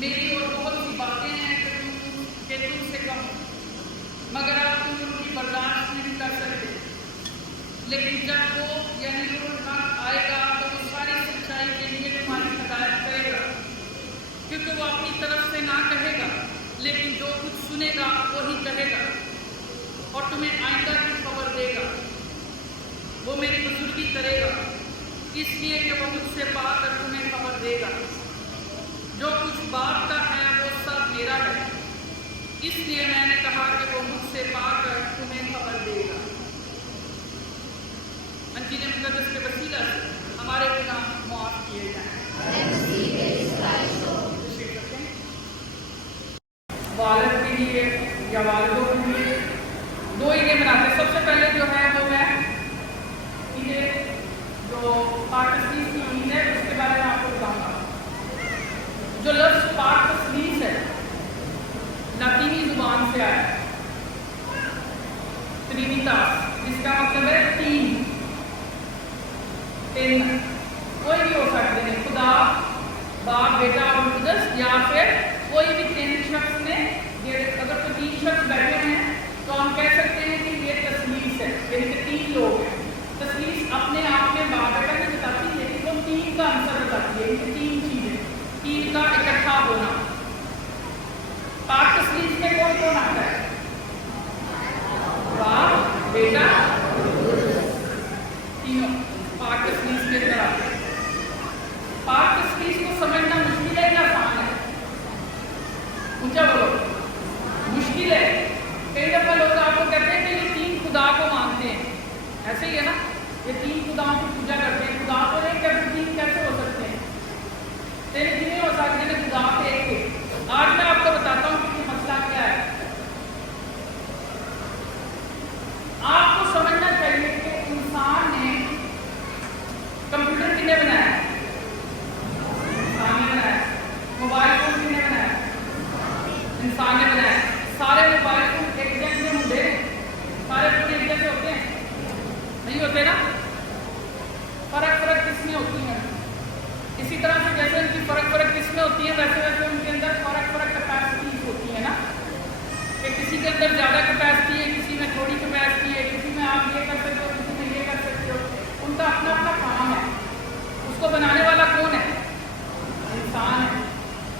میری اور بہت سی باتیں ہیں کہ تم سے کم، مگر آپ تم ان کی برداشت نہیں کر سکتے، لیکن جب وہ یعنی روح الحق آئے گا تو وہ ساری سچائی کے لیے تمہاری ہدایت کرے گا، کیونکہ وہ اپنی طرف سے نہ کہے گا، لیکن جو کچھ سنے گا وہی کہے گا اور تمہیں آئندہ کی خبر دے گا۔ وہ میری بزرگی کرے گا اس لیے کہ وہ مجھ سے پا کر تمہیں خبر دے گا۔ جو کچھ باپ کا ہے وہ سب میرا ہے، اس لیے میں نے کہا کہ وہ مجھ سے پا کر تمہیں خبر دے گا۔ انجیل مقدس کے وسیلہ سے ہمارے گناہ معاف کیے جائیں۔ والد کے لیے یا والدوں کے لیے دو عیدیں مناتے ہیں۔ سب سے پہلے جو ہے وہ ہے عید جو پاک تسلیس کی عید ہے، اس کے بارے میں آپ کو بتاؤں گا۔ جو لفظ پاک تسلیس ہے لاطینی زبان سے آیا ہے، ٹرینیتاس، جس کا مطلب ہے تین، کوئی بھی ہو سکتے ہیں، خدا، باپ، بیٹا اور روح القدس، یا پھر کوئی بھی تین شخص نے، اگر تو تین شخص بیٹھے ہیں تو ہم کہہ سکتے ہیں کہ یہ تسلیس ہے، یعنی کہ تین لوگ ہیں۔ تسلیس اپنے آپ میں باپ بیٹا نہیں بتاتی، لیکن وہ تین کا عنصر بتاتی ہے، یعنی تین چیزیں، تین کا اکٹھا ہونا۔ پاک تسلیس میں کون کون آتا ہے؟ باپ، بیٹا، تینوں پاک تسلیس کے اندر آتے ہیں۔ پاک تسلیس کو سمجھنا مشکل ہے یا آسان ہے؟ اونچا بولو، مشکل ہے۔ کئی دفعہ لوگ آپ کو کہتے ہیں کہ یہ تین خدا کو مانتے ہیں، ایسے ہی ہے نا، یہ تین خداؤں کی پوجا کرتے ہیں، خدا کو نہیں کہتے، تین کیسے ہو سکتے ہیں؟ تین نہیں ہو سکتے ہیں، خدا کے ایک ہے۔ آج میں آپ کو بتاتا ہوں کہ مسئلہ کیا ہے۔ آپ کو سمجھنا چاہیے کہ انسان نے کمپیوٹر کنے بنایا ہے؟ انسان نے بنایا ہے۔ موبائل فون کنے بنایا ہے؟ انسان نے بنایا ہے۔ سارے موبائل فون ایک جیسے ہوتے ہیں؟ سارے فون ایک جیسے ہوتے ہیں؟ نہیں ہوتے نا، فرق کس میں ہوتی ہیں؟ اسی طرح سے جیسے ان کی فرق کس میں ہوتی ہے، ویسے ویسے ان کے اندر فرق کیپیسٹی ہوتی ہے نا، کہ کسی کے اندر زیادہ کیپیسٹی ہے، کسی میں تھوڑی کیپیسٹی ہے، کسی میں آپ یہ کر سکتے ہو، کسی میں یہ کر سکتے ہو۔ ان کا اپنا اپنا کام ہے۔ اس کو بنانے والا کون ہے؟ انسان ہے۔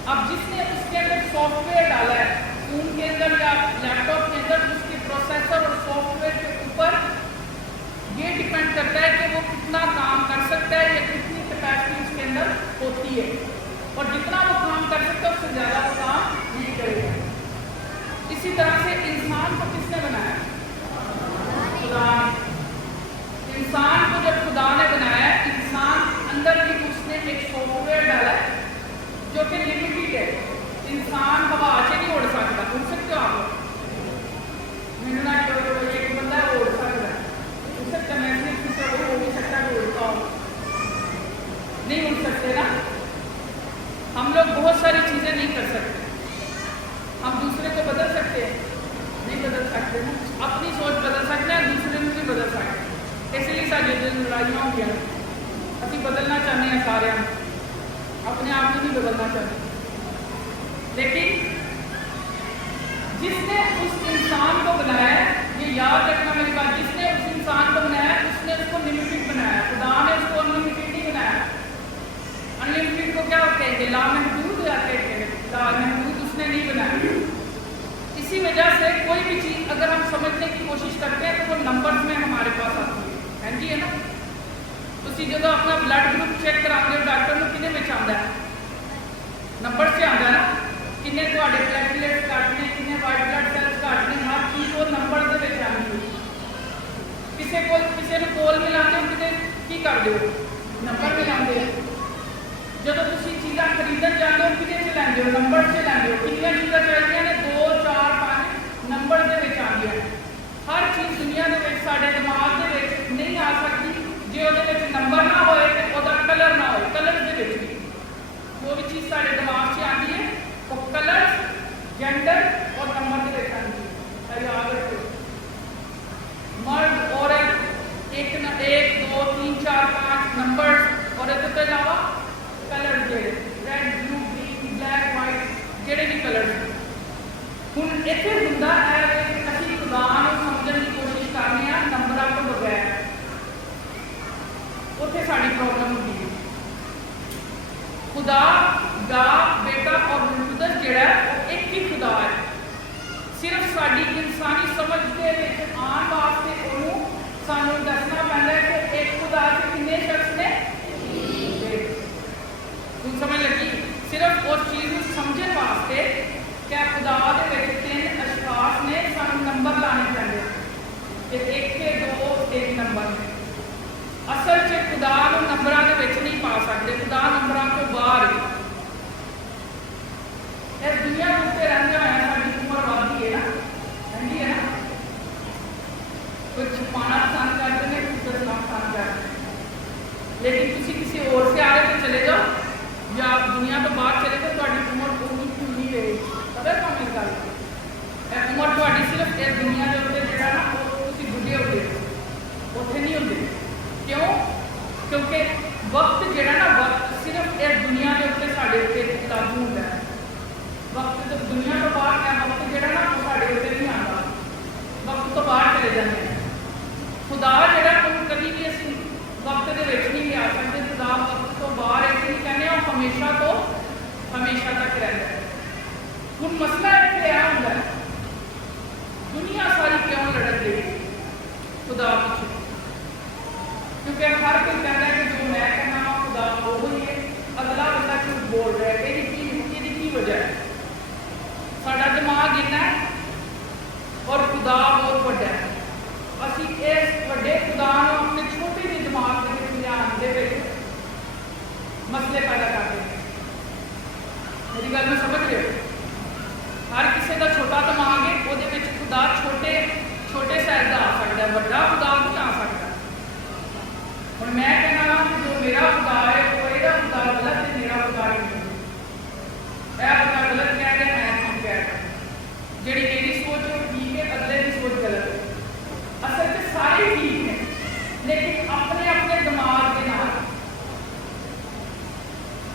اب جس نے اس کے اندر سافٹ ویئر ڈالا ہے، فون کے اندر یا لیپ ٹاپ کے اندر، اس کے پروسیسر اور سافٹ ویئر کے اوپر یہ ڈیپینڈ کرتا ہے کہ وہ کتنا کام کر سکتا ہے یا کتنی کیپیسٹی اس کے اندر ہوتی ہے، اور جتنا وہ کام کر سکتا ہے اس سے زیادہ وہ کام نہیں کرے گا۔ اسی طرح سے انسان کو کس نے بنایا؟ خدا نے۔ انسان کو جب خدا نے بنایا ہے، انسان اندر بھی اس نے ایک سافٹ ویئر ڈالا ہے جو کہ لمیٹڈ ہے۔ انسان ہوا سے نہیں اڑ سکتا، اڑ سکتے ہو آپ؟ ایک بندہ اڑ سکتا ہے، اڑ سکتا ہے، میں سے وہ ہو نہیں سکتا کہ اڑتا ہو، نہیں اڑ سکتے نا۔ ہم لوگ بہت ساری چیزیں نہیں کر سکتے، ہم دوسرے کو بدل سکتے ہیں؟ نہیں بدل سکتے نا۔ اپنی سوچ بدل سکتے ہیں، دوسرے میں بھی بدل سکتے ہیں، اس لیے ساری لڑائیاں ہو گیا۔ ਅਸੀਂ ਬਦਲਣਾ ਚਾਹੁੰਦੇ ਹਾਂ ਸਾਰਿਆਂ ਨੂੰ, अपने आप को नहीं बदलना चाहते, लेकिन जिसने उस इंसान को बनाया, ये याद रखना मेरी बात, जिसने उस इंसान को बनाया उसने उसको लिमिटेड बनाया। खुदा ने उसको अनलिमिटेड नहीं बनाया। अनलिमिटेड को क्या कहेंगे? लामहदूद लामहदूद उसने नहीं बनाया। इसी वजह से कोई भी चीज़ अगर हम समझने की कोशिश करते हैं तो वो नंबर्स में हमारे पास आती है जी, है ना। ਤੁਸੀਂ ਜਦੋਂ ਆਪਣਾ ਬਲੱਡ ਗਰੁੱਪ ਚੈੱਕ ਕਰਾਉਂਦੇ ਹੋ ਡਾਕਟਰ ਨੂੰ ਕਿਹਦੇ ਵਿੱਚ ਆਉਂਦਾ ਹੈ? ਨੰਬਰ 'ਚ ਆਉਂਦਾ ਨਾ, ਕਿੰਨੇ ਤੁਹਾਡੇ ਪਲੇਟਲੇਟਸ ਘੱਟ ਨੇ, ਕਿੰਨੇ ਵਾਈਟ ਬਲੱਡ ਸੈਲਸ ਘੱਟ ਨੇ, ਹਰ ਚੀਜ਼ ਉਹ ਨੰਬਰ ਦੇ ਵਿੱਚ ਆਉਂਦੀ ਹੈ। ਕਿਸੇ ਨੂੰ ਕੋਲ ਮਿਲਾਉਂਦੇ ਹੋ, ਕਿਤੇ ਕੀ ਕਰਦੇ ਹੋ? ਨੰਬਰ ਮਿਲਾਉਂਦੇ ਹੋ। ਜਦੋਂ ਤੁਸੀਂ ਚੀਜ਼ਾਂ ਖਰੀਦਣ ਜਾਂਦੇ ਹੋ ਕਿਹਦੇ 'ਚ ਲੈਂਦੇ ਹੋ? ਨੰਬਰ 'ਚ ਲੈਂਦੇ ਹੋ। ਕਿੰਨੀਆਂ ਚੀਜ਼ਾਂ ਚਾਹੀਦੀਆਂ ਨੇ? 2 4 5 ਨੰਬਰ ਦੇ ਵਿੱਚ ਆਉਂਦੀਆਂ। ਹਰ ਚੀਜ਼ ਦੁਨੀਆ ਦੇ ਵਿੱਚ ਸਾਡੇ ਦਿਮਾਗ ਦੇ ਵਿੱਚ ਨਹੀਂ ਆ ਸਕਦੀ ਜੇ ਉਹਦੇ ਵਿੱਚ ਨੰਬਰ ਨਾ ਹੋਏ ਤੇ ਉਹਦਾ ਕਲਰ ਨਾ ਹੋਏ। ਕਲਰ ਦੇ ਵਿੱਚ ਵੀ ਜੋ ਵੀ ਚੀਜ਼ ਸਾਡੇ ਦਿਮਾਗ 'ਚ ਆਉਂਦੀ ਹੈ ਉਹ ਕਲਰ, ਜੈਂਡਰ ਔਰ ਨੰਬਰ ਦੇ ਵਿੱਚ ਆਉਂਦੀ ਹੈ। ਇਹ ਯਾਦ ਰੱਖੋ। मर्द औरत 1 2 3 4 5 नंबर्स और इसके अलावा कलर जेडे red blue green black white जेडे भी कलर हुण इत्थे हुंदा है कि असीं खुदा नूं समझण की कोशिश करने आ नंबरां तो बगैर, उत्थे साडी प्रॉब्लम हुंदी है। खुदा बाप बेटा और मुकद्दस जेड़ा है एक ही खुदा है। सिर्फ साड़ी इंसानी समझ के आने वास्ते उन्होंने सानू दसना पैंदा है कि एक खुदा से कितने शख्स ने तुम समझ लगी। सिर्फ उस चीज़ को समझने वास्ते क्या खुदा दे विच 3 अशखास ने सानू नंबर लाने पैंदे कि 1 के 2 1 नंबर ने। असल च खुदा नूं नंबरां दे विच नहीं पा सकते, खुदा नंबरां तो बाहर है। इस दुनिया के उत्ते रहंदे होए साडी उम्र वधदी है ना, रहंदी है ना। कुछ छुपाना पसंद करते हैं, कुछ दसना पसंद करते हैं। लेकिन तुसी किसी और सियारे पे चले जाओ या दुनिया तो बाहर चले जाओ, तुहाडी उम्र उन्नी की उन्नी रहेगी। पता है तुहानूं गल ਇਹ उम्र तुहाडी सिर्फ इस दुनिया के उत्ते जिहड़ा ना तुसी बुढ़े होते उत्थे नहीं होंदे। क्यों? क्योंकि वक्त जिहड़ा ना वक्त सिर्फ इस दुनिया के उत्ते साडे उत्ते लागू हुंदा है। वक्त तो दुनिया तो बाहर है, वक्त जो ना वो साढ़े उत्ते नहीं आता, वक्त तो बाहर चले जाते हैं। खुदा जो कभी भी अस वक्त के नहीं लिया सकते। खुदा वक्त तो बाहर है, इसलिए कहने वो हमेशा तो हमेशा तक रहता है। हुण मसला इत्थे आ हुंदा है दुनिया सारी क्यों लड़न दे खुदा पिछे? क्योंकि हर कोई कहता है कि जो मैं कहना वा खुदा वो ही है, अगला बंदा झूठ बोल रहा है। ਇਹਦੀ ਕੀ वजह है? साडा दिमाग इन्ना है और खुदा बहुत बड़ा है। असी इस बड़े खुदा नूं अपने छोटे ਜਿਹੇ दिमाग के विच लिआउण दे विच मसले पैदा करते हैं। मेरी गल में समझ रहे हो? हर किसी का छोटा दिमाग है, ਉਹਦੇ ਵਿੱਚ खुदा छोटे छोटे साइज का आ सकता है, बड़ा खुदा नहीं आ सकता। हुण मैं कहना कि जो मेरा खुदा है वो ਇਹਦਾ खुदा गलत है, मेरा खुदा नहीं। यह खुदा गलत कह रहे हैं, मैं कह रहा जी मेरी सोच वो ठीक है, अगले की सोच गलत है। असल में सारे ठीक है, लेकिन अपने अपने दिमाग के नाल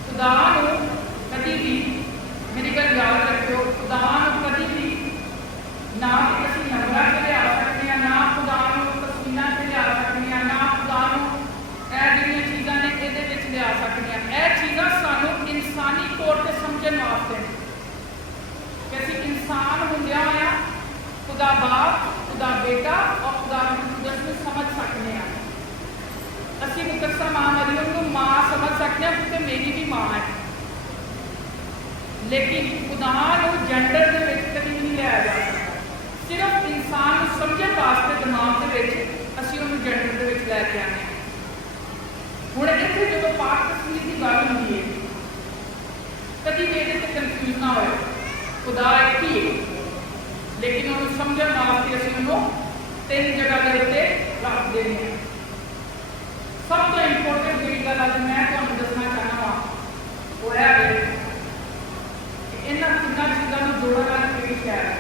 खुदा नूं कभी भी, मेरी गल याद रखियो, खुदा नूं कभी भी ना कि असीं नंबरां ते लिया सकते हैं, ना खुदा नूं तस्वीरां ते लिया सकते हैं, ना खुदा नूं ਇਹ ਜਿਹੜੀਆਂ ਚੀਜ਼ਾਂ ਨੇ ਇਹਦੇ ਵਿੱਚ ਲਿਆ ਸਕਦੀਆਂ। ਇਹ ਚੀਜ਼ਾਂ ਸਾਨੂੰ ਇਨਸਾਨੀ ਤੌਰ ਤੇ ਸਮਝਣ ਵਾਸਤੇ ਕਿ ਅਸੀਂ ਇਨਸਾਨ ਹੁੰਦਿਆਂ ਹੋਇਆਂ खुदा बाप, खुदा बेटा और खुदा मुकद्दस ਨੂੰ समझ सकते हैं। ਅਸੀਂ ਮੁਕੱਦਸਾ मां मरियम ਨੂੰ मां समझ सकते हैं क्योंकि मेरी भी मां है, लेकिन खुदा ਨੂੰ जेंडर ਦੇ ਵਿੱਚ ਕਦੀ ਨਹੀਂ ਲਿਆ ਜਾ ਸਕਦਾ। सिर्फ इंसान ਨੂੰ ਸਮਝਣ ਵਾਸਤੇ ਦਿਮਾਗ ਦੇ ਵਿੱਚ ਅਸੀਂ ਉਹਨੂੰ जेंडर ਦੇ ਵਿੱਚ ਲੈ ਕੇ ਆਉਂਦੇ ਹਾਂ। ਹੁਣ ਇੱਥੇ ਜਦੋਂ ਪਾਕ ਤਸਵੀਰ ਦੀ ਗੱਲ ਹੁੰਦੀ ਹੈ ਕਦੀ ਵੀ ਇਹਦੇ ਤੇ ਕਨਫਿਊਜ਼ ਨਾ ਹੋਏ। खुदा एक ही है, लेकिन उन्होंने समझने वास्ते असीं उन्होंने 3 जगह के उत्ते रख देने हैं। सब तो इंपोर्टेंट जी गल अज मैं तुहानूं दसना चाहना वा वो है कि इन्हां तीनों चीज़ों को जोड़ने वाली केड़ी शै है?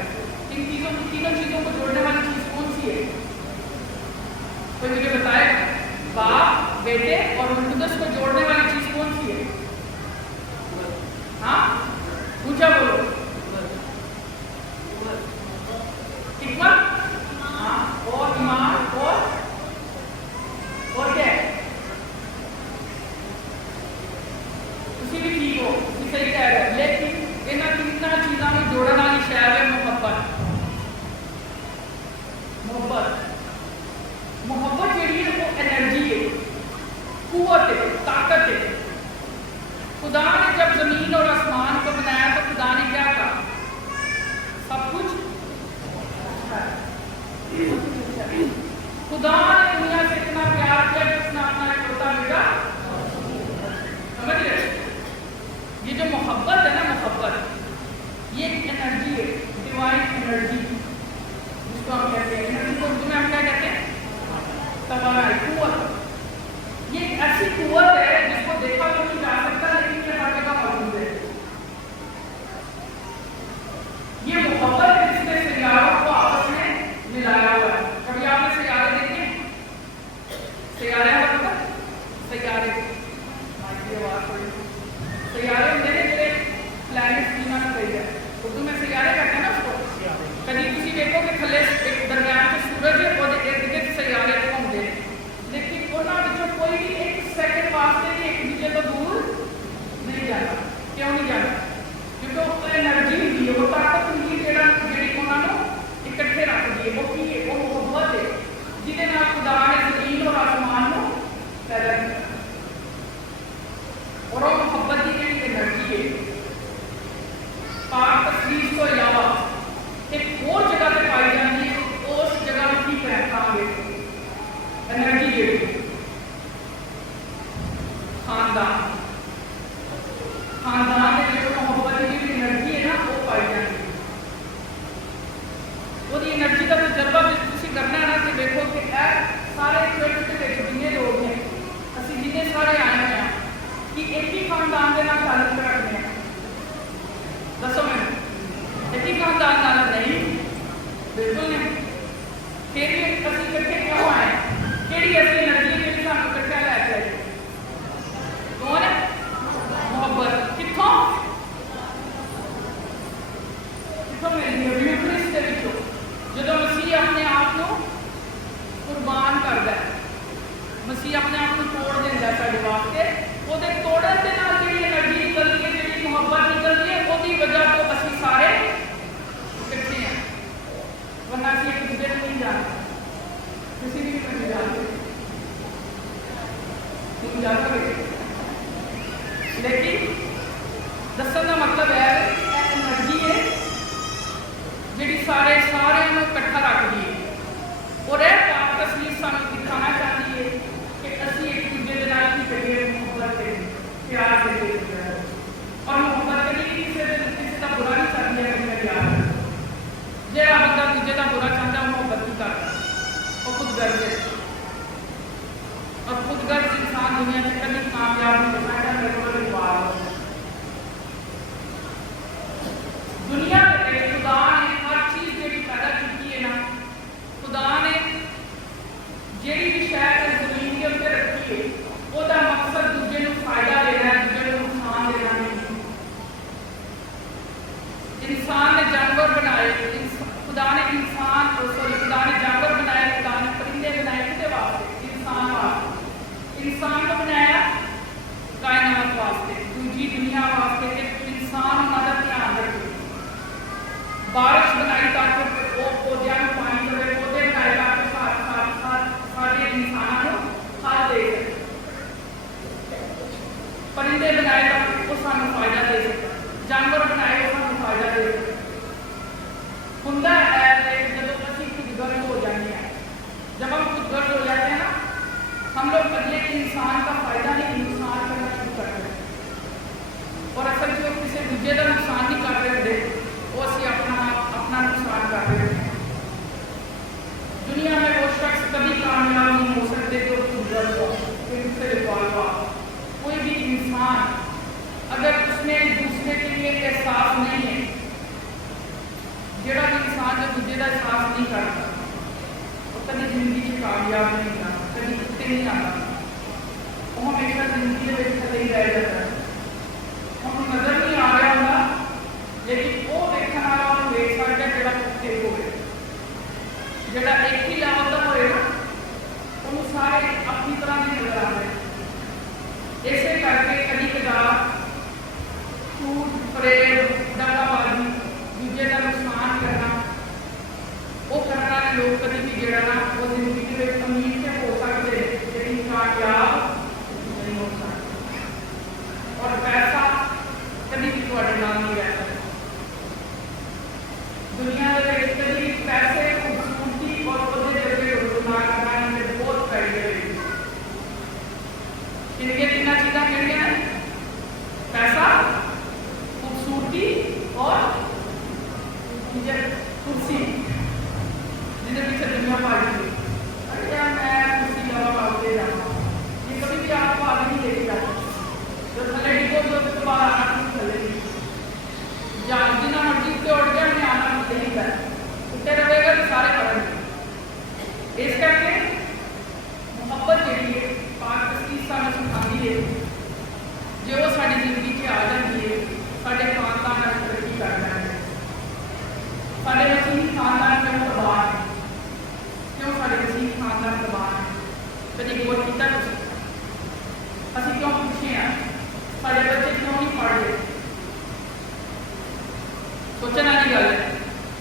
तीनों चीज़ों को जोड़ने वाली चीज़ कौन सी है? कोई मुझे बताए? बाप, बेटे और मुकद्दस को जोड़ने वाली चीज कौन सी है? हाँ, ऊंचा बोलो। हिकमत, हाँ, और ईमान, और क्या है? तुसी भी ठीक हो, तुसी सही कह रहे हो, लेकिन इन्हां तीनां चीज़ां नूं जोड़न वाली शै है मुहब्बत। मुहब्बत जिहड़ी है वो एनर्जी है, कुव्वत है, ताकत है। खुदा ने जब जमीन और आसमान को बनाया तो खुदा ने क्या कहा? सब कुछ खुदा ने दुनिया से इतना प्यार किया कि उसने अपना इकलौता बेटा, समझ रहे? ये जो मोहब्बत है ना, मोहब्बत ये एक एनर्जी है, डिवाइन एनर्जी, जिसको हम कहते हैं, एनर्जी को उर्दू में हम क्या कहते हैं? तवानाई, कुव्वत। ये एक ऐसी कुव्वत है जिसको देखा तो नहीं जा सकता, लेकिन ये हर जगह मौजूद है। ये मोहब्बत है जिसने सैयारों को आपस में मिलाया हुआ है। कभी आपने सैयारे देखे? सैयारे मतलब सैयारे, सैयारे होंगे ने ਜਿਹੜੇ प्लैनेट्स जिन्हां ਨੂੰ ਕਹੀ ਹੈ, ਉਰਦੂ में सैयारे कहते हैं ना उसको। कभी ਤੁਸੀਂ ਦੇਖੋ ਕਿ ਥੱਲੇ ਇੱਕ ਦਰਮਿਆਨ 'ਚ ਸੂਰਜ ਹੈ, ਉਹਦੇ इर्द गिर्द सैयारे घूमते हैं, लेकिन ਉਹਨਾਂ ਵਿੱਚੋਂ ਕੋਈ भी एक सेकंड वास्ते भी एक दूसरे ਤੋਂ दूर नहीं जाता। क्यों नहीं जाता? क्योंकि वो एनर्जी ਹੁੰਦੀ ਹੈ, वो ताकत ਹੁੰਦੀ ਹੈ ਜਿਹੜੀ ਉਹਨਾਂ ਨੂੰ ਇਕੱਠੇ ਰੱਖਦੀ ਹੈ। वो ਕੀ ਹੈ? वो ਮੁਹੱਬਤ ਹੈ ਜਿਹਦੇ ਨਾਲ खुदा ने ਜ਼ਮੀਨ और आसमान ਨੂੰ पैदा किया। और वो मोहब्बत की ਜਿਹੜੀ एनर्जी है पाक तस्वीर ਤੋਂ ਇਲਾਵਾ एक और जगह पे पाई जाती है। उस जगह में की कहांगे एनर्जी ਜਿਹੜੀ खानदान, खानदान के जो मोहब्बत की ਜਿਹੜੀ एनर्जी है ना वो पाई जाती है। ਉਹਦੀ एनर्जी का तजर्बा ਤੁਸੀਂ करना है ना कि देखो कि सारे चर्च ਦੇ ਵਿੱਚ जिन्ने लोग हैं, ਅਸੀਂ जिन्ने सारे आए हैं कि एक ही खानदान के नाल ताल्लुक रखते हैं। दसो मैंने, एक ही खानदान नाल नहीं, बिल्कुल नहीं। फिर भी ਅਸੀਂ इकट्ठे क्यों आए? ਕਿਹੜੀ ਐਸੀ એનર્ਜੀ ਜਿਹੜੀ ਸਾਨੂੰ ਇਕੱਠੇ ਲੈ ਕੇ ਆਈ? कौन है? मोहब्बत। कितों मिलती है? यूक्रिस्ट के विचों ਜਦੋਂ मसीह अपने आप को कुर्बान करता है, मसीह अपने आप को तोड़ देता है साडे वास्ते, ਉਹਦੇ ਤੋੜਨ ਦੇ ਨਾਲ ਜਿਹੜੀ એનર્ਜੀ ਨਿਕਲਦੀ ਹੈ, ਜਿਹੜੀ ਮੁਹੱਬਤ ਨਿਕਲਦੀ ਹੈ, ਉਹਦੀ ਵਜ੍ਹਾ ਤੋਂ ਅਸੀਂ ਸਾਰੇ ਇਕੱਠੇ ਹਾਂ। ਵਰਨਾ ਅਸੀਂ ਇੱਕ ਦੂਜੇ ਨੂੰ ਨਹੀਂ ਜਾਣਦੇ, ਕਿਸੇ ਵੀ ਨਹੀਂ ਜਾਣਦੇ, नहीं जाते। लेकिन दसन का मतलब है एनर्जी है जी सारे इकट्ठा रखती है। और यह पाक तस्वीर सानू दिखाना चाहती है कि असी एक दूसरे के नाल की करिए, मोहब्बत करिए, प्यार करिए। और मोहब्बत करिए किसी का बुरा नहीं चाहती है, कभी प्यार जो बंदा दूजे का बुरा चाहता है मोहब्बत नहीं करता, वो खुद गर्ज है। और खुदगर्ज इंसान दुनिया से कभी कामयाब नहीं होता है। दुनिया में खुदा ने हर चीज जी पैदा की है ना, खुदा ने जी भी शायद जमीन के उत्ते रखी है, वह मकसद दूजे को फायदा देना है, दूजे को नुकसान देना नहीं। इंसान ने जानवर बनाए, खुदा ने खुदा ने जानवर बनाए, खुदा ने परिंदे बनाए, किसके वास्ते? इंसान वास्ते। इंसान को बनाया कायनात वास्ते, दूजी दुनिया वास्ते कि इंसान उन्होंने ध्यान रखे। बारिश बनाई ताकि वो पौधों को पानी देवे, पौधे बनाए ताकि सारे इंसानों को फल दे सके, परिंदे बनाए ताकि वो सानू फायदा दे सके, जानवर बनाए वो सानू फायदा दे सके। हुंदा है जब असीं खुदगर्ज हो जाते हैं, जब हम खुदगर्ज हो जाते हैं ना, हम लोग अगले इंसान का फायदा नहीं नुकसान करना शुरू करते हैं। और असल जो किसी दूजे का नुकसान नहीं कर रहे होते, वो असी अपना नुकसान कर रहे होते हैं। दुनिया में वो शख्स कभी कामयाब नहीं हो सकते जो खुदगर्ज हो, उससे रिकॉर्ड। कोई भी इंसान अगर उसमें दूसरे के लिए एहसास नहीं है, जोड़ा भी इंसान जो दूजे का एहसास नहीं करता, वो कभी जिंदगी से कामयाब नहीं होता, कभी उत्ते नहीं आता। वो हमेशा जिंदगी के थले ही रह जाता है, उन्होंने नजर नहीं आ रहा होगा, लेकिन वो देखने वाला उन्होंने वेट करके जड़ा कुत्ते हो गए, जड़ा एक ही लेवल का होएगा, उन्होंने सारे अपनी तरह की नजर आ रहे हैं। ऐसे करके कभी कदार झूठ, प्रेम, दगाबाजी, दूजे का नुकसान करना, वो करने वाले लोग कभी भी जड़ा ना वो जिंदगी के अमीर से हो सकते, लेकिन कामयाब नहीं हो सकते, और पैसा कभी भी तुम्हारे नाम नहीं रह सकता। दुनिया में कभी भी पैसे, खूबसूरती और पौधे जैसे गुनाह करना इनमें बहुत कड़िए इनके तीन चीज़ें मिल गया, पैसा, खूबसूरती और कुर्सी, जिन्हें पीछे दुनिया पाई। अरे यार मैं कुर्सी जगह पाते जाऊँ, ये कभी भी आपको आगे नहीं लेके जाता, जो थले डिगो जो दोबारा आना थले जहाँ जितना मर्जी उसके उठ गया मैं आना नहीं है, उठे रहेगा तो सारे पढ़ेंगे। इस करके मोहब्बत के लिए 5-30 साल सिखाती है, जो वो साड़ी जिंदगी के आ जाती है, साढ़े खानदान में तरक्की करना है, साढ़े मसीही खानदान में तबाह है, क्यों साढ़े मसीही खानदान तबाह है, कभी गौर किया कुछ असं क्यों पूछे हैं, साढ़े बच्चे क्यों नहीं पढ़ रहे, सोचने वाली गल है,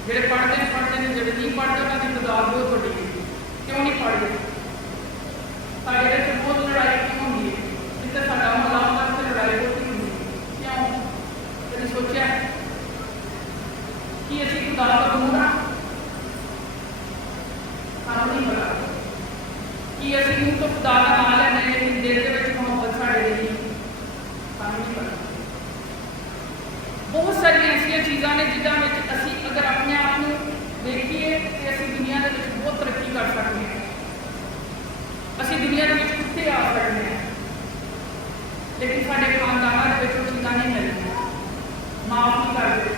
जो पढ़ते हैं जो नहीं पढ़ते उन्होंने तादाद बहुत बड़ी है, क्यों नहीं पढ़ते, साढ़े बच्चे बहुत लड़ाई क्यों होती है, जिससे साढ़ा मुलाकात से लड़ाई होती होती है, क्यों कभी सोचा कि असी खुदा का दूर हाँ, सानू नहीं पता कि असी मुँह तो खुदा का नाम लेने, लेकिन दिल के मोहब्बत साढ़े नहीं, सानू नहीं पता। बहुत सारी ऐसी चीज़ां ने जिदा असी अगर अपने आप को देखिए तो असी दुनिया के बहुत तरक्की कर सकते हैं, असी दुनिया के कितने आ सकते हैं, लेकिन साढ़े खानदान के चीज़ां नहीं मिलती, माफ नहीं करते।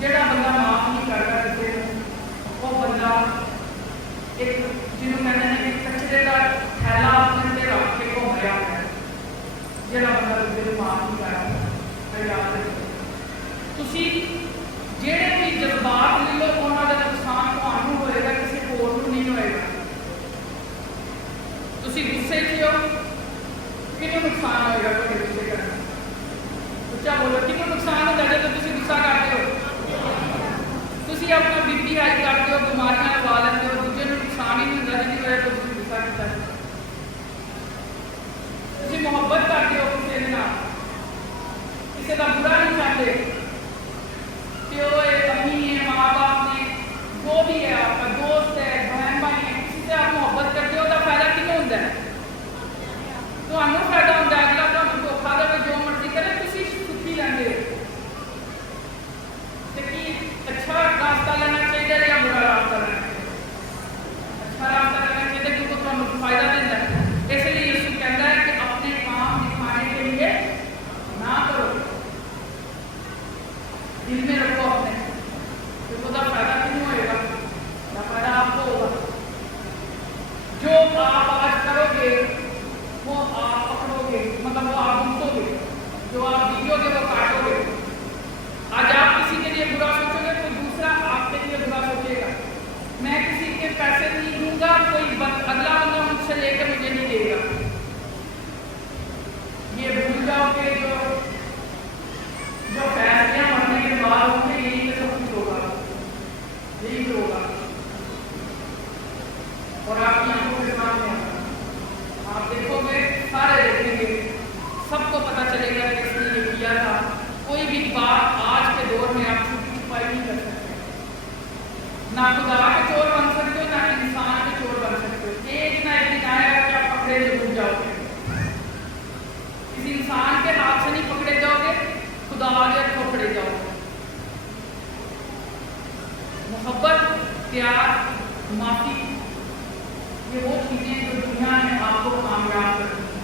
जोड़ा बंदा माफ नहीं करता किसी वो बंदा एक जिन्होंने कहते हैं एक कचरे का थैला अपने से रख के घूम रहा है, जोड़ा बंदा दूसरे को माफ नहीं करता। तुसी जेड़े भी जज्बात ले लो उन्होंने नुकसान तुहानू होएगा, किसी होर नूं नहीं होएगा। तुसी गुस्से च हो, किन्नू नुकसान होएगा तुहाडे गुस्से करना, उच्चा बोलो, किन्नू नुकसान होता है जब तुसी गुस्सा करते हो, तुसी अपना बीपी हाई करते हो, बीमारियां लगा लेते हो, दूजे नूं नुकसान ही नहीं होता जिहदी वजह तो तुसी गुस्सा कीता। तुसी मुहब्बत करते हो किसी दे नाल, किसी का बुरा नहीं चाहते, प्यो है, अम्मी है, माँ बाप ने, जो भी है, आपका दोस्त है, बहन भाई है, किसी से आप मोहब्बत करते हो तो फायदा किन्नू होता है, तुहानू फायदा होता है, अगला तुहानू धोखा देवे, जो मर्जी करे, तुसी सुखी रहंदे हो। अच्छा रास्ता लेना चाहिए या बुरा रास्ता लेना चाहिए, अच्छा रास्ता लेना चाहिए क्योंकि तुहानू फायदा देता है, इसलिए यीशु कहता है कि अपने काम दिखाने के लिए ना करो, दिल में रखो अपने, तो उसका फायदा क्यों होएगा, ना फायदा आपको होगा। जो आप आज करोगे वो आप पकड़ोगे, मतलब वो आप भुगतोगे, जो आप बीजोगे वो काटोगे। आज आप किसी के लिए बुरा सोचोगे तो दूसरा आपके लिए बुरा सोचेगा। मैं किसी के पैसे नहीं दूंगा, कोई अगला बंदा मुझसे लेकर मुझे नहीं देगा, ये भूल जाओगे। जो फैसले मरने के बाद होंगे यही तो सब कुछ होगा, यही तो होगा, और आपकी आंखों के सामने होगा, आप देखोगे, सारे देखेंगे, सबको पता चलेगा कि इसने ये किया था। कोई भी बात आज के दौर में आप छुपी छुपाई नहीं कर सकते, ना खुदा के चोर बन सकते हो, ना इंसान के चोर बन सकते हो। एक ना एक दिन आएगा कि आप पकड़े जरूर जाओगे, किसी इंसान के हाथ से नहीं पकड़े जाओगे, खुदा के पकड़े जाओगे। मोहब्बत, प्यार, माफी, ये वो चीजें जो दुनिया में आपको कामयाब करती हैं।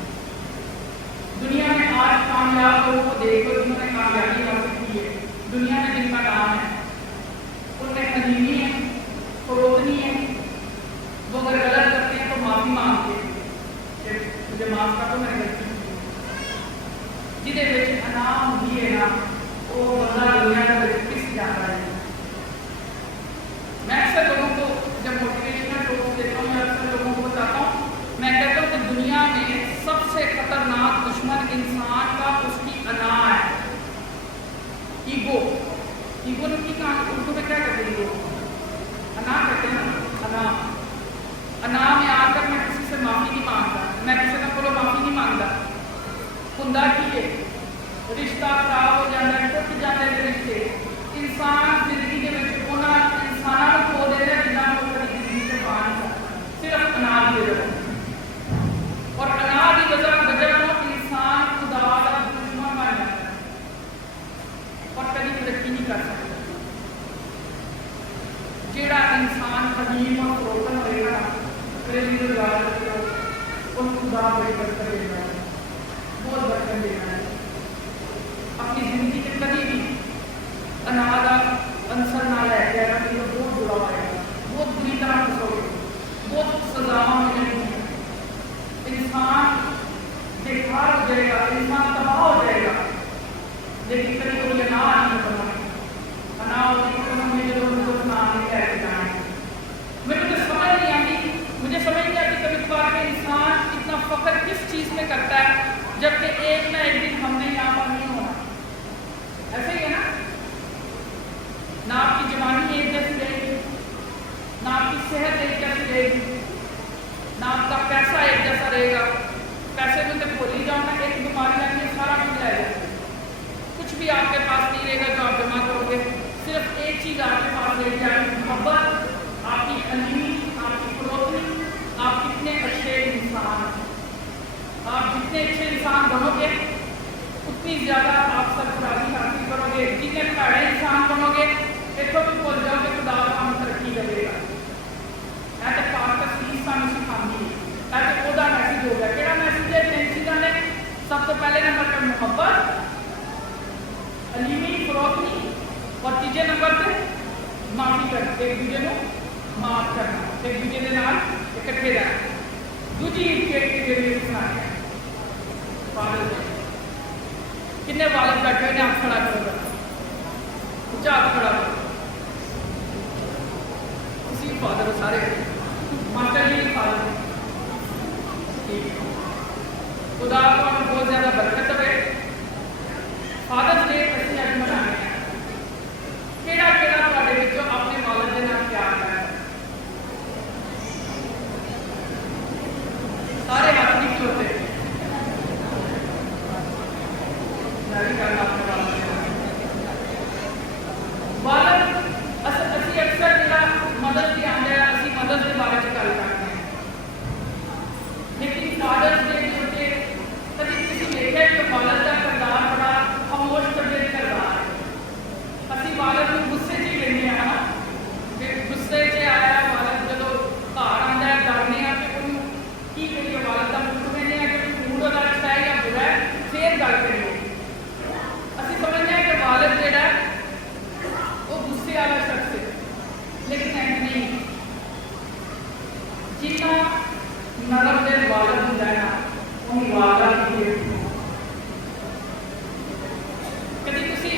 दुनिया में आज कामयाब लोगों को देखो जिन्होंने कामयाबी हासिल की है, दुनिया में जिनका नाम है, उनमें खजीनी है, फरोतनी है, वो अगर गलत करते हैं तो माफी मांगते हैं, मुझे माफ कर दो, मैंने गलती की। जिदे विच अना हुंदी है ना, वो बंदा दुनिया का पिस जाता है। मैं अक्सर लोगों को जब मोटिवेशनल टॉक देता हूँ, मैं अक्सर लोगों को बताता हूँ, मैं कहता हूँ कि दुनिया में सबसे खतरनाक दुश्मन इंसान का उसकी अना है, ईगो। ईगो की काम उर्दू में क्या कहते हैं? ईगो अना कहते हैं ना, अना। अना में आकर मैं किसी से माफ़ी नहीं मांगता, मैं किसी का कोई माफ़ी नहीं मांगता। हुंदा की है रिश्ता खराब हो जाता है, टुट जाते हैं रिश्ते। इंसान जिंदगी के उन्होंने इंसानों को खो देते हैं जिन्होंने वो कभी जिंदगी से पा नहीं सकता, सिर्फ अनाज दे देते। और अनाज की वजह को इंसान खुदा का दुश्मन बन जाता है और कभी तरक्की नहीं कर सकता। जेड़ा इंसान हलीम और फरोतन होगा ना, मेरे लिए याद रखो, उन खुदा बड़ी बरकत देना है, बहुत बरकत देना है। अपनी जिंदगी के कभी भी अनाज का अंसर ना लैके आना, तो बहुत बुरा आएगा, बहुत बुरी तरह फंसोगे, बहुत सजावां मिलेंगी। इंसान बेकार हो जाएगा, इंसान तबाह हो जाएगा। लेकिन कभी कोई अना नहीं बनाए, अना होती तो मुझे उनको नाम नहीं कहते जाए। मुझे तो समझ नहीं आती, मुझे समझ नहीं आती कभी कभार के इंसान इतना फख्र किस चीज़ में करता है, जबकि एक ना एक दिन हमने यहाँ पर नहीं होना। ऐसे ही है ना, ना आपकी जवानी एक जैसी रहेगी, ना आपकी सेहत एक जैसी रहेगी, ना आपका पैसा एक जैसा रहेगा। पैसे में तो भूल ही जाओ ना, एक बीमारी आती है सारा कुछ ले जाएगा। कुछ भी आपके पास नहीं रहेगा जो आप जमा करोगे, सिर्फ एक चीज़ आपके पास रहेगी, आपकी मोहब्बत, आपकी हलीमी, आपकी फरोखी। आप कितने अच्छे इंसान, आप जितने अच्छे इंसान बनोगे उतनी ज़्यादा आप सरफराजी हासिल करोगे। जितने भैड़े इंसान बनोगे इतों भी भूल जाओगे, खुदा काम तरक्की करेगा। मैं तो पाक तस्वीर सानू सिखाती है, ताकि वह मैसेज हो गया। केड़ा मैसेज है? तीन चीज़ों ने, सब तो पहले नंबर पर मुहब्बत, हलीमी, फरोखी, और तीजे नंबर पर माफ़ी करना, एक दूजे को माफ करना, एक दूजे के नाल इकट्ठे रहना। दूजी सुना है फादर किन्ने वालद बैठे ने, आप खड़ा करो, ऊंचा आप खड़ा करो। उसी फादर सारे मास्टर जी फादर, खुदा को बहुत ज़्यादा बरकत है। फादर्स डे असं अज मनाने हैं। केड़ा केड़ा तुहाडे विचों अपने वालद दे नाल प्यार करदा? सारे हाथ नहीं खलोते। वालद असी अक्सर जो मदद के आते हैं, असी मदद के बारे में गल करते हैं, लेकिन फादर्स डे के उत्ते कभी किसी देखा कि वालद का किरदार बड़ा खामोश करने किरदार है। असी वालद को गुस्से च लेने हैं ना, गुस्से च आया वालद जो घर आता है डरने कि की करिए, वालद का मुख कहने कि मूड वह अच्छा है या बुरा है, फिर गल करिए। असी समझते हैं कि वालद जोड़ा वो गुस्से वाला शख्स है, लेकिन ऐसा नहीं। जितना नरम दिल वालद होता है ना, उन वालद की कभी किसी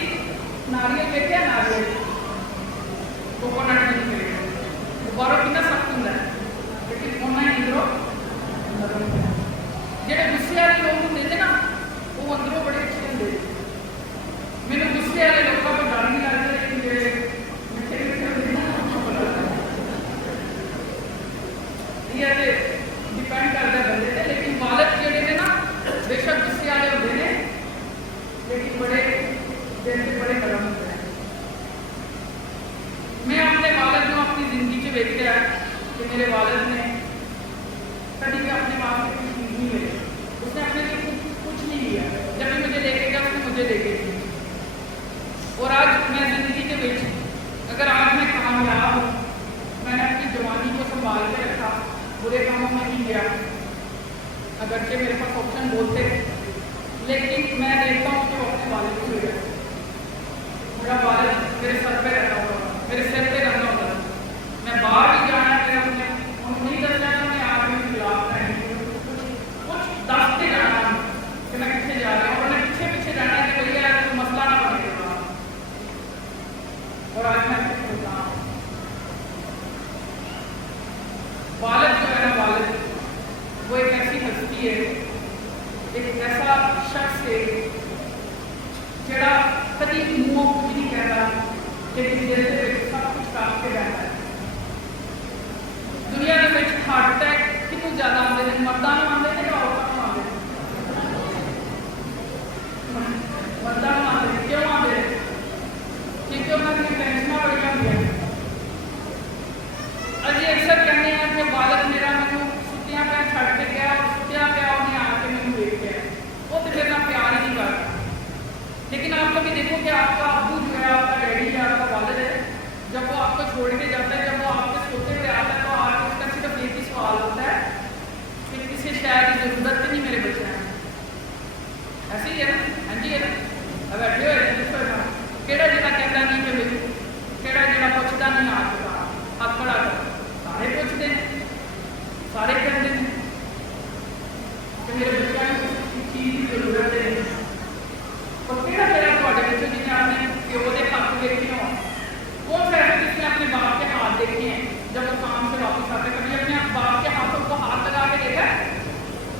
नारियल देखे, नारियल कोकोनट नहीं देखे, बारों कितना सख्त होता है, लेकिन उन्हें अंदरों नरम है। जेडे गुस्से वाले लोग होंगे ना, वो अंदरों बड़े अच्छे होंगे। मैंने गुस्से वाले लोगों को डर नहीं लगता, लेकिन जेडे मिठे मिठे होंगे ना, ये डिपेंड करता है बंदे से। लेकिन वालद जेडे ने ना, बेशक गुस्से वाले होते हैं, लेकिन बड़े दिल से बड़े नरम होते हैं। मैं अपने वालद को अपनी जिंदगी से देखा कि मेरे वालद ने कभी भी अपने वास्ते कुछ नहीं लिया, उसने अपने लिए कुछ नहीं लिया। जब भी मुझे लेके गया उसने मुझे लेके दी। और आज मैं जिंदगी के बीच अगर आज मैं कामयाब हूँ, मैंने अपनी जवानी को संभाल के रखा, बुरे कामों में नहीं गया, अगरचे मेरे पास ऑप्शन बहुत थे, लेकिन मैं देखता हूँ कि वो अपने वालिद को ले गया। मेरा वालिद मेरे सर पे रहता होगा, मेरे सिर पे रहता होगा, मैं बाहर भी जाना है, नहीं दस जाना, मैं आदमी के खिलाफ कुछ 10 की है, एक ऐसा शख्स है जड़ा कभी मुंह कुछ नहीं कहता, लेकिन दिल के विच सब कुछ रख के रहता है। दुनिया के विच हार्ट अटैक कितने ज़्यादा आते हैं, मर्दां नूं आते हैं या औरतां नूं आते हैं? मर्दां नूं आते हैं। क्यों आते हैं? क्योंकि उन्होंने टेंशन बड़ी होंगी। अजी अक्सर कहते हैं कि बालक मेरा मैं सुतिया पे छड़ के गया और सुतिया पे उन्हें आके मैंने देख लिया, वो तो मेरे नाल प्यार ही नहीं करता। लेकिन आप कभी देखो कि आपका अबू जो है, आपका डैडी है, आपका वालिद है, जब वो आपको छोड़ के जाता है, जब वो आपके सोते हुए आता है, तो आपको उसका सिर्फ एक ही सवाल होता है कि किसी शहर की जरूरत नहीं मेरे बच्चे हैं। ऐसे ही है ना? हाँ जी है ना? अब बैठे हुए केड़ा जिला कहता नहीं कि केड़ा जिला पुछता नहीं हाथ खड़ा कर, सारे पूछते हैं, सारे कहते हैं कि मेरे बच्चों को चीज़ की जरूरत है। और केड़ा मेरा थोड़े बच्चों जिन्हें आपने प्यो के हाथ देखे हो, कौन सा ऐसा जिसने अपने बाप के हाथ देखे हैं जब वो काम से वापस आते? कभी अपने बाप के हाथों को हाथ लगा के देखा?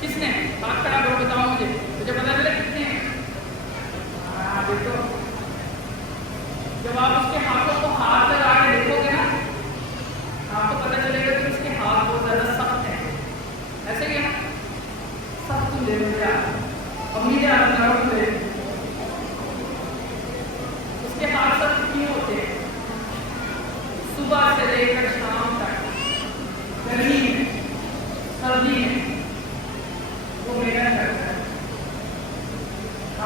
किसने? हाथ खड़ा करो, बताओ मुझे, मुझे पता चले कितने हैं। हाँ देखो, जब आप उसके हाथों को हाथ लगा के देखोगे ना, आपको पता चलेगा कि उसके हाथ बहुत ज़्यादा सख्त है। ऐसे ही है ना? सख्त ले मुझे अम्मी के हाथ ले, उसके हाथ सख्त क्यों होते हैं? सुबह से लेकर शाम तक, गर्मी में, सर्दी में वो मेहनत करता है,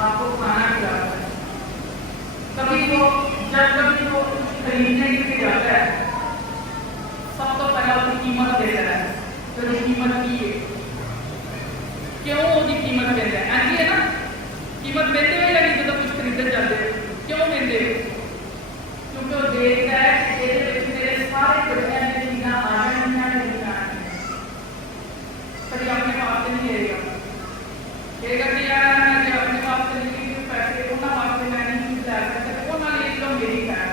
आपको खाना खिलाता है। कभी वो जब कभी वो कुछ खरीदने के लिए जाता है, सब तो पहले उसकी कीमत देता है, फिर वो कीमत की है। क्यों उसकी कीमत देता है? ऐसी है ना? कीमत देते हुए या नहीं? तो कुछ खरीदने जाते हैं, क्यों देते हो? क्योंकि वो देखता है कि मेरे सारे बच्चों की चीज़ें आ जाएंगी, कभी अपने पास से नहीं रहेगा, कहेगा कि यार मैं अपने पास से नहीं पैसे उन्होंने पास से मैं नहीं ला सकता, वो ना ले लो मेरी पैर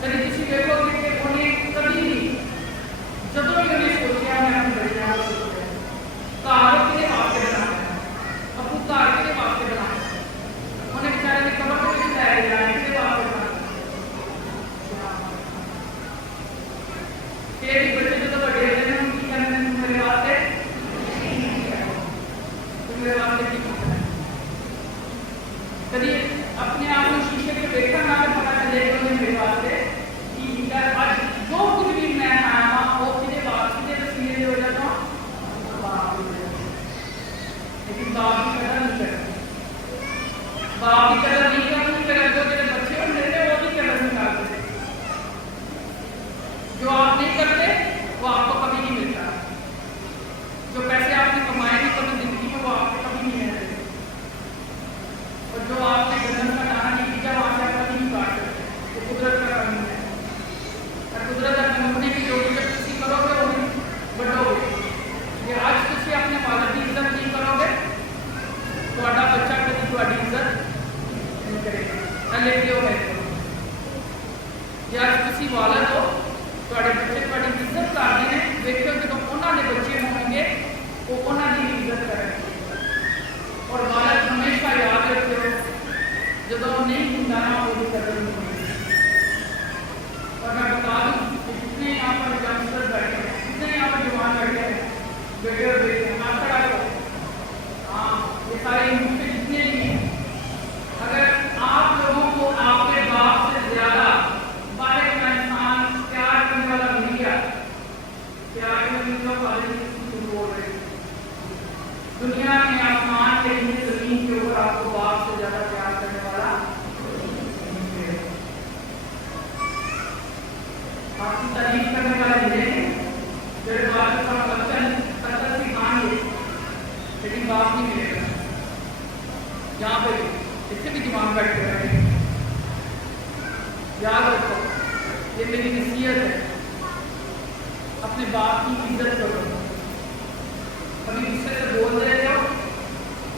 कभी किसी देखोगे कि उन्हें कभी नहीं, जब भी उन्हें सोचा मैं अपने बच्चों को सोचा कार के वास्ते बनाना है, अपू कार के वास्ते बनाना है, उन्हें बेचारे ने कमर के लिए लाया जाने के वास्ते बनाना है। एक बच्चे जो तो बड़े होते हैं उनकी कहते हैं मेरे वास्ते मेरे वास्ते की कभी अपने आप को शीशे पे देखकर ना तो पता चलेगा मेरे वास्ते कि आज जो कुछ भी मैं आया वो किसी बात के वसीले हो जाता हूँ, लेकिन बाप की कदर नहीं करते, बाप की कदर नहीं करते, फिर जो मेरे बच्चे होते हैं वो भी कदर नहीं करते। जो आप नहीं करते वो आपको कभी नहीं मिलता, जो पैसे आपने कमाए नहीं कभी जिंदगी में वो आपको कभी नहीं मिलते, और जो आपने गंदम का दाना नहीं किया वहाँ से आप कभी नहीं काट सकते, वो कुदरत का कानून है। और कुदरत का कानून की जो जब किसी करोगे वो बढ़ोगे, ये आज तुम अपने वालिद की इज्जत नहीं करोगे तो बच्चा कभी तुम्हारी इज्जत नहीं करेगा। लेके हो या किसी वालिद हो ਤੁਹਾਡੇ ਬੱਚੇ ਤੁਹਾਡੀ ਇੱਜ਼ਤ ਕਰਦੇ ਨੇ, ਦੇਖਿਓ ਜਦੋਂ ਉਹਨਾਂ ਦੇ ਬੱਚੇ ਹੋਣਗੇ ਉਹ ਉਹਨਾਂ ਦੀ ਇੱਜ਼ਤ ਕਰਨਗੇ। ਔਰ ਵਾਲਿਦ ਹਮੇਸ਼ਾ ਯਾਦ ਰੱਖਿਓ ਜਦੋਂ नहीं ਹੁੰਦਾ ना ਉਹਦੀ ਕਦਰ नहीं होगी। और मैं बता दूँ कि जितने यहाँ पर यंगस्टर बैठे हैं, जितने यहाँ पर जवान बैठे हैं, बेटे और बेटे हाथ खड़ा करो, हाँ ये सारे यूथ के जितने भी हैं, अगर आप लोगों को आपके बाप से ज़्यादा बाहर का इंसान प्यार करने वाला मिल गया, प्यार करने का वाले बोल रहे दुनिया में आसमान के नीचे जमीन के ऊपर आपको बाप से ज़्यादा प्यार करने वाला आपकी तारीफ करने वाला मिलेंगे, मेरे बाप का बच्चन कत्ल से खाएंगे, लेकिन बाप नहीं मिलेगा। यहाँ पे इससे भी दिमाग बैठ के बैठे, याद रखो ये मेरी नसीहत है, अपने बाप की इज्जत करो। कभी गुस्से से बोल रहे हो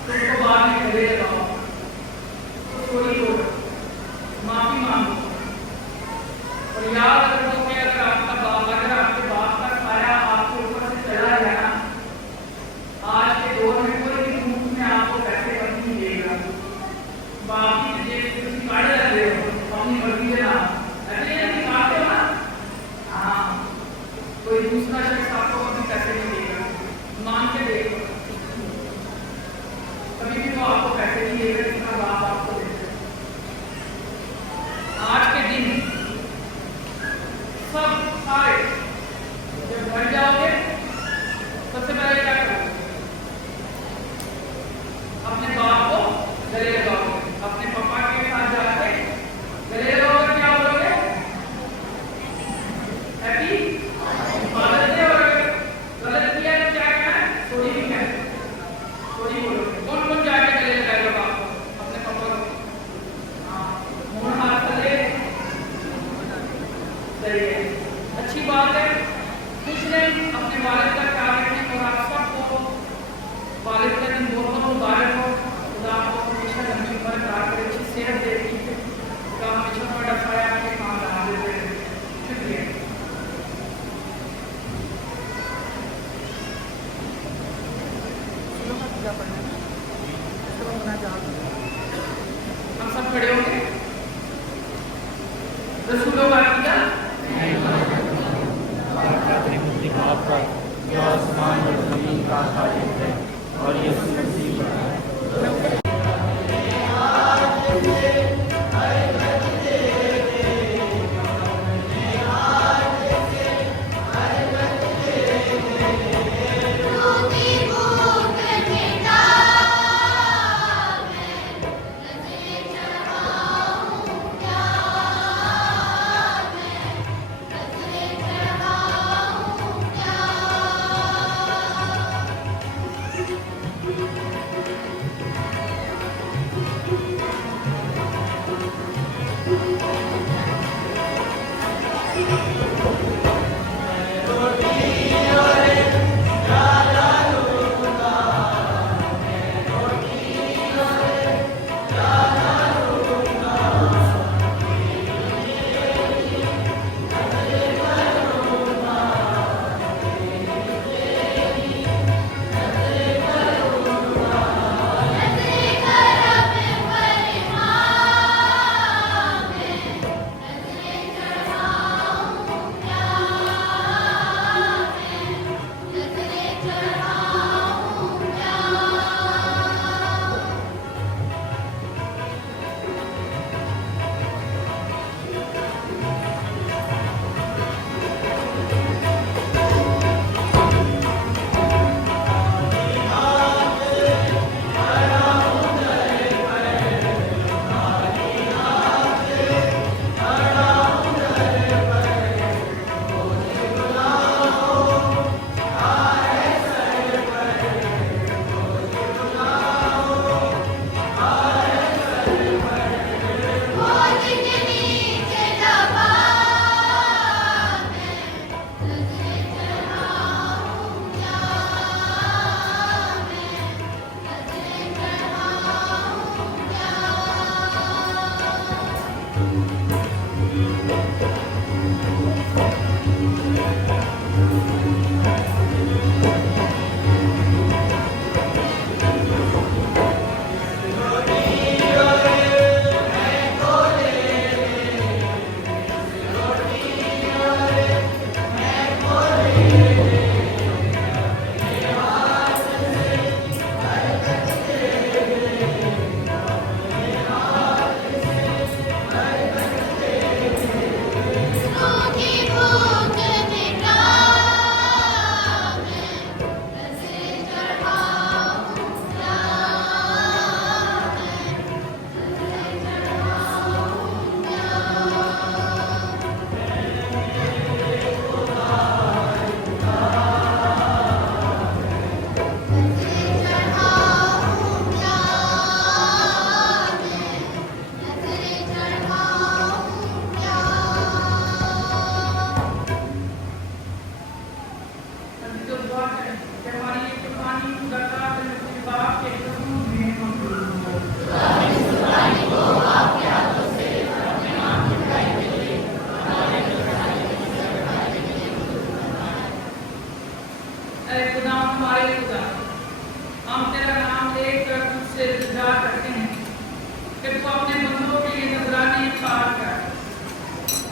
तो उसको बाद में गले लगाओ, तो सॉरी बोलो, माफी मांगो, और याद रखो कि अगर आपका बाप, अगर आपके बाप का कोई दूसरा शख्स आपको कभी पैसे नहीं देगा, मान के देखो, कभी भी वो आपको पैसे नहीं देगा जितना बाप आपको देते। आज के दिन सब सारे जब घर जाओगे सबसे पहले क्या करोगे? अपने बाप को गले लगाओगे, अपने पापा के साथ जाके गले लगाओगे, क्या बोलोगे? Happy Father's Day. और गलत किया तो क्या कहना है? सॉरी भी कहना है, सॉरी बोलोगे। कौन कौन जाके गले लगाएगा बाप को, अपने पापा को? हाँ, मुंह हाथ चले, सही है, अच्छी बात है। कुछ नहीं, अपने वालिद का ख्याल रखें और आप सबको वालिद का दिन बहुत मुबारक हो। खुदा आपको हमेशा लंबी उम्र अता करे, अच्छी सेहत दे, खुदा हमेशा बड़ा साया आपके काम बना देते रहे। शुक्रिया। हम सब खड़े होंगे, रसूलों का अकीदा आपका जो आसमान और ज़मीन का खालिक है और यीशु मसीह पर है।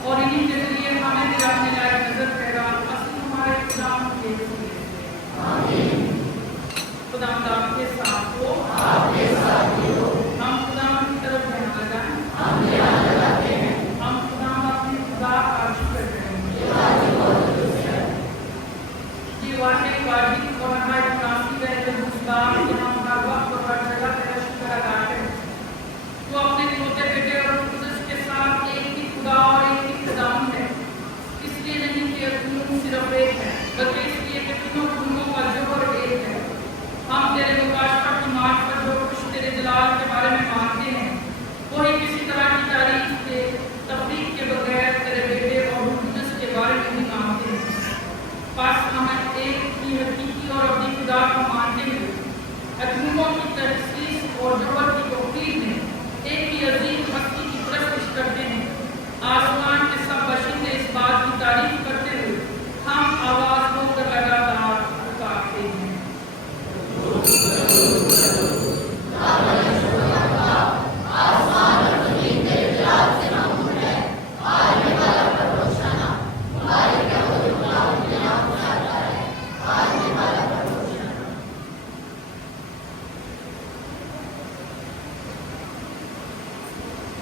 और इन्हीं के लिए हमें भी अपने लायक नजर ठहरा। असल हमारे واحد واجب اور نہایت ناصر ہے جو مسلمان کے ہم ہر وقت اور ہر جگہ تیرا شکر ادا کریں. تو اپنے کھوتے بیٹے اور قدس کے ساتھ ایک ہی خدا اور ایک ہی خداوند ہے. اس لیے نہیں کہ خون صرف ایک ہے بلکہ اس لیے کہ تینوں خونوں کا جوہر ایک ہے. ہم تیرے مکاشفہ کی مارچ پر جو کچھ تیرے جلال کے بارے میں مانتے ہیں وہی کسی طرح کی تعریف کے تفریق کے بغیر تیرے بیٹے اور قدس کے بارے میں بھی مانتے ہیں. پس ہم ایک ہی حقیقی اور ابدی خدا کو مانتے ہوئے اتموں کی تخصیص اور جوہر کی توقیر میں ایک ہی عظیم ہستی کی پرستش کرتے ہیں. آسمان کے سب باشندے اس بات کی تعریف کرتے ہوئے ہم آواز ہو کر لگاتار پکارتے ہیں.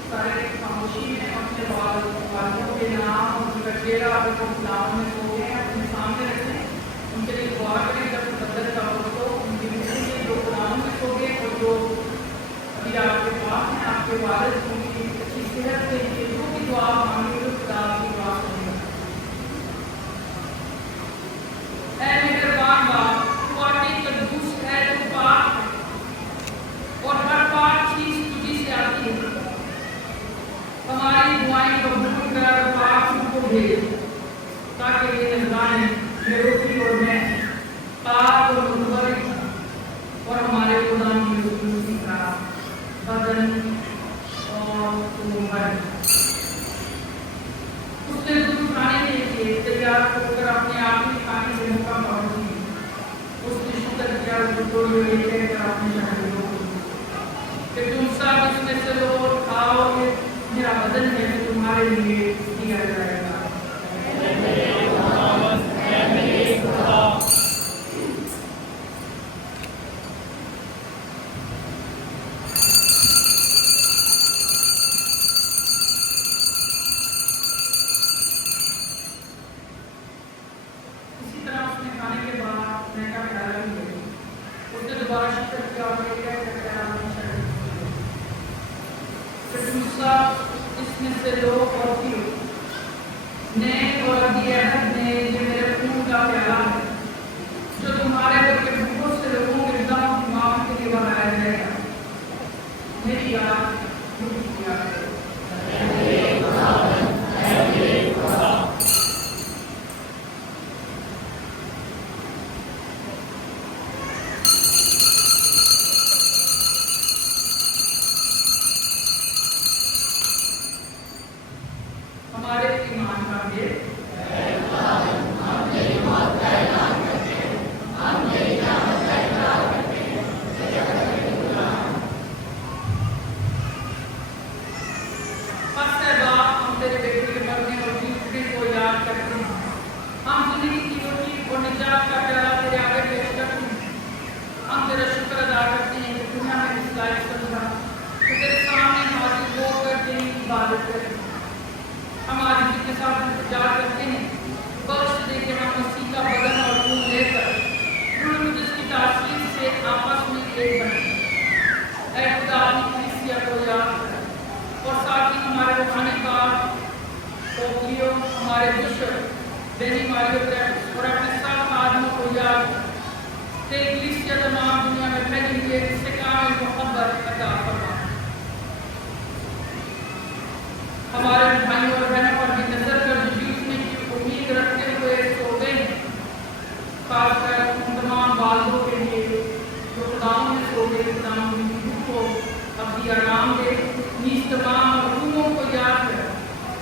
سارے خاموشی میں اپنے والدوں کے نام اور ان کا چہرہ اپنے گناہوں میں سو گئے ہیں اپنے سامنے رکھیں. ان کے لیے دعا کریں جب مقدس کا وقت ہو. ان کے لیے جو گناہوں میں سو گئے اور جو ابھی آپ کے پاس ہیں آپ کے والد ان کی اچھی صحت کے لیے جو بھی دعا مانگے تو خدا آپ کی دعا سنے. اے مہربان باپ تو واقعی قدوس ہے تو پاک ہے اور ہر پاک چیز تجھی سے آتی ہے. ہماری دعائیں قبول کر پاک روح کو بھیج تاکہ یہ نذرانے میں روحی اور میں پاک اور منورد اور ہمارے خدا کی رسول کا بدن اور روح اس نے دودھ کھانے کے لیے تیار ہو کر اپنے آخری کھانے سے موقع پہنچ دی. اس نے شکر کیا توڑی ہوئی کہہ کر اپنے شاگردوں کو کہ تم سب اس میں سے لو اور کھاؤ گے. میرا بدن ہے جو تمہارے لیے دیا جائے گا. اسی طرح اس نے کھانے کے بعد میں کا پیالہ بھی لیا. اس نے دوبارہ شکر کیا اور یہ کہہ کر پیالہ کہ تم سب اس میں سے لو اور پیو. نئے اور ابدی عہد میں یہ میرے خون کا پیالہ ہے جو تمہارے بلکہ بہت سے لوگوں کے دم کی معافی کے لیے بنایا جائے گا. میری یاد مجھے کیا کرو. ہمارے ایمان کا دے ہم آج کے ساتھ انتظار کرتے ہیں. بخش دے کہ ہم مسیح کا بدن اور خون لے کر روح القدس کی تاثیر سے آپس میں ایک بنیں. اے خدا اپنی کلیسیا کو یاد کر اور ساتھ ہی ہمارے روحانی کار اوکلیو ہمارے بشپ بینی ماریو گریٹس اور اپنے ساتھ آدموں کو یاد کر. تیری کلیسیا تمام دنیا میں پھیلی ہوئی ہے جس سے کامل محبت عطا فرما. ہمارے بھائیوں اور بہنوں پر بھی نظر کر جو جیتنے کی امید رکھتے ہوئے سو گئے ہیں. خاص کر ان تمام والدوں کے لیے جو خداؤں میں سو گئے. خداؤں کی روح کو اپنی آرام دے. نیز تمام مظلوموں کو یاد کر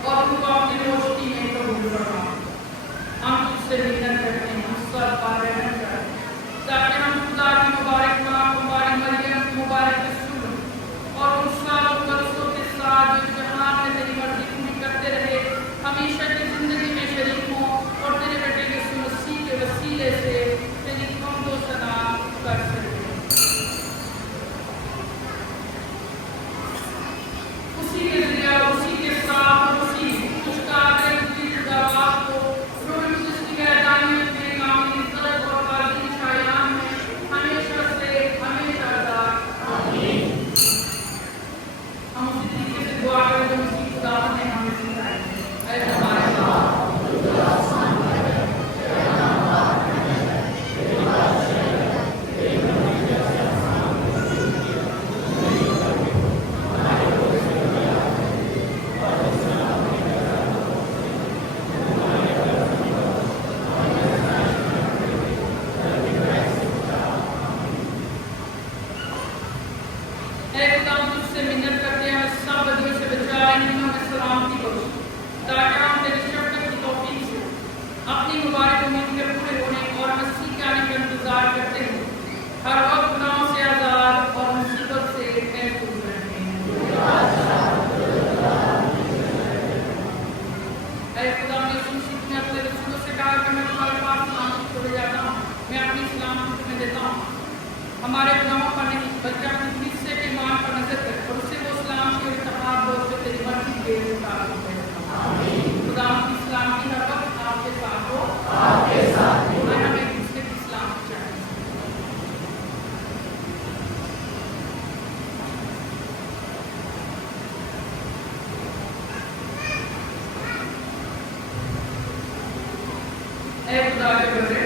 اور ان کو اپنی روشنی میں قبول فرما. ہم تجھ سے منت کرتے ہیں ہم سب پر رحم کر تاکہ ہم خدا کی مبارک ماں مبارک مریم کی مبارک رسول اور ان سب قدسوں کے ساتھ جو جہان میں تیری مرضی پوری کرتے رہے ہمیشہ کی زندگی میں شریک ہوں اور تیرے بیٹے یسوع مسیح کے وسیلے سے تیری حمد و ثنا کر سکیں. اسی کے ذریعہ اسی کے ساتھ اسی مشتاق خدا باپ کو روح القدس کی گہرائی उम्मीद के पूरे होने और मसीह के आने का इंतजार करते हैं। हर वक्त गुनाहों से आजाद और मुसीबत से महफूज रहते हैं। ऐ खुदा ने सुनिश्चित ने अपने रसूलों से कहा कि मैं तुम्हारे पास सलामती छोड़े जाता हूँ, मैं अपनी सलामती तुम्हें देता हूँ। हमारे गुनाहों पर नहीं बल्कि अपने हिस्से के ईमान पर नजर कर और उससे वो सलामती और इत्तेफाक दो जो तेरी मर्जी के मुताबिक है। खुदा की सलामती हर वक्त आपके साथ हो, आपके साथ हो। हमें एक दूसरे की सलामती चाहिए। ऐ खुदा के बंदे